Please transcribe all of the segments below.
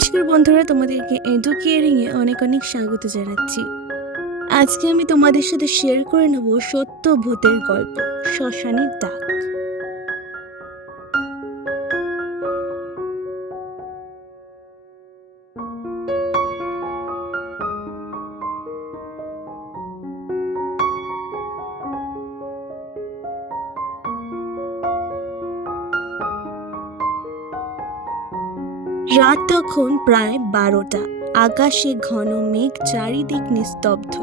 নমস্কার বন্ধুরা, তোমাদেরকে এডুকেয়ারিং এ অনেক অনেক স্বাগত জানাচ্ছি। আজকে আমি তোমাদের সাথে শেয়ার করে নেব সত্য ভূতের গল্প, শ্মশানের ডাক। রাত তখন প্রায় 12টা। আকাশে ঘন মেঘ, চারিদিক নিস্তব্ধ।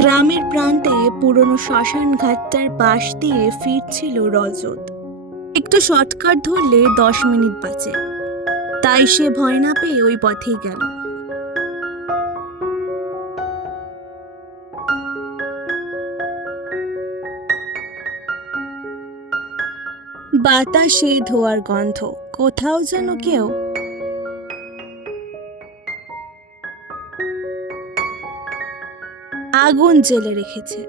গ্রামের প্রান্তে পুরনো শ্মশান ঘাটটার পাশ দিয়ে ফিরছিল রজত। একটু শর্টকাট ধরলে 10 মিনিট বাঁচে, তাই সে ভয় না পেয়ে ওই পথেই গেল। বাতাসে ধোঁয়ার গন্ধ, কোথাও যেন কেউ আগুন জ্বেলে রেখেছে।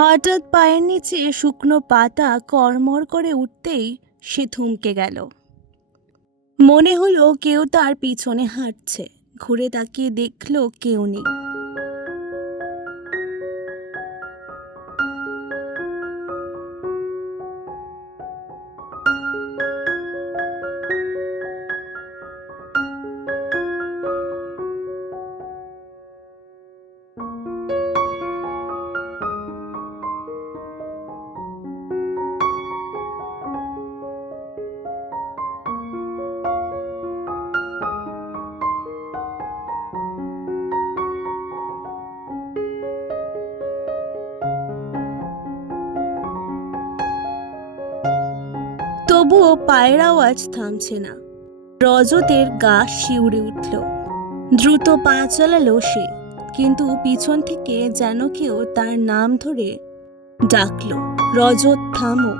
হঠাৎ পায়ের নিচে শুকনো পাতা কড়মড় করে উঠতেই সে থমকে গেল। মনে হলো কেউ তার পিছনে হাঁটছে। ঘুরে তাকিয়ে দেখলো কেউ নেই। তবুও পায়ের আওয়াজ থামছে না। রজতের গা শিউরে উঠল। দ্রুত পা চালালো সে, কিন্তু পিছন থেকে যেন কেউ তার নাম ধরে ডাকলো, রজত থামো।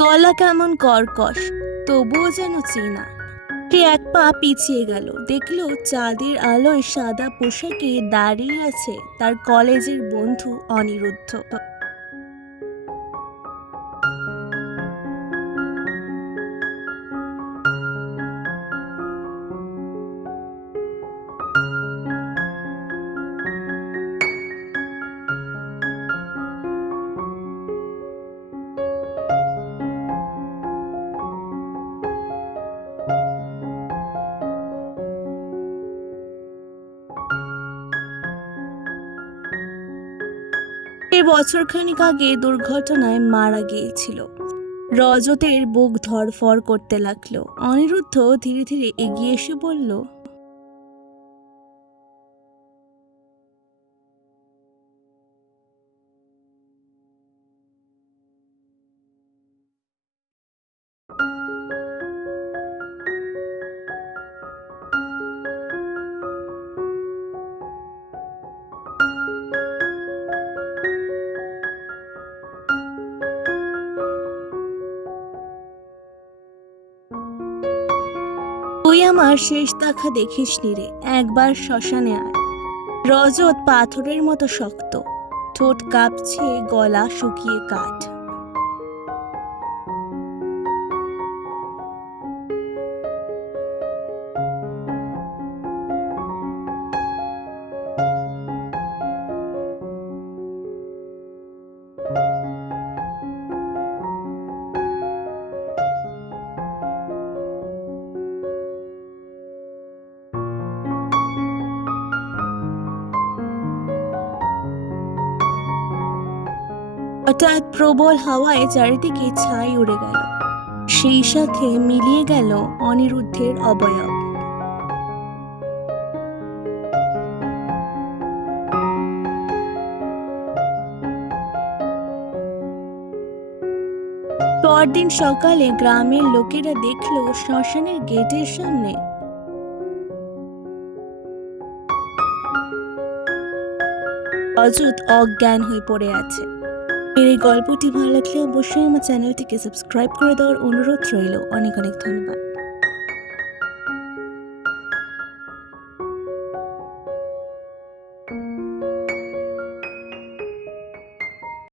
গলা কেমন কর্কশ, তবুও যেন চেনা। সে এক পা পিছিয়ে গেল। দেখলো চাঁদের আলোয় সাদা পোশাকে দাঁড়িয়ে আছে তার কলেজের বন্ধু অনিরুদ্ধ। এ বছরখানিক আগে দুর্ঘটনায় মারা গিয়েছিল। রজতের বুক ধড়ফড় করতে লাগলো। অনিরুদ্ধ ধীরে ধীরে এগিয়ে এসে বলল, তুই আমার শেষ দেখা দেখিসনি রে, একবার শ্মশানে আয়। রজত পাথরের মতো শক্ত, ঠোঁট কাঁপছে, গলা শুকিয়ে কাঠ। হঠাৎ প্রবল হাওয়ায় চারিদিকে ছাই উড়ে গেল, সেই সাথে মিলিয়ে গেল অনিরুদ্ধের অবয়ব। পরদিন সকালে গ্রামের লোকেরা দেখলো শ্মশানের গেটের সামনে অযুত অজ্ঞান হয়ে পড়ে আছে। এই গল্পটি ভালো লাগলে অবশ্যই আমার চ্যানেলটিকে সাবস্ক্রাইব করে দেওয়ার অনুরোধ রইল। অনেক অনেক ধন্যবাদ।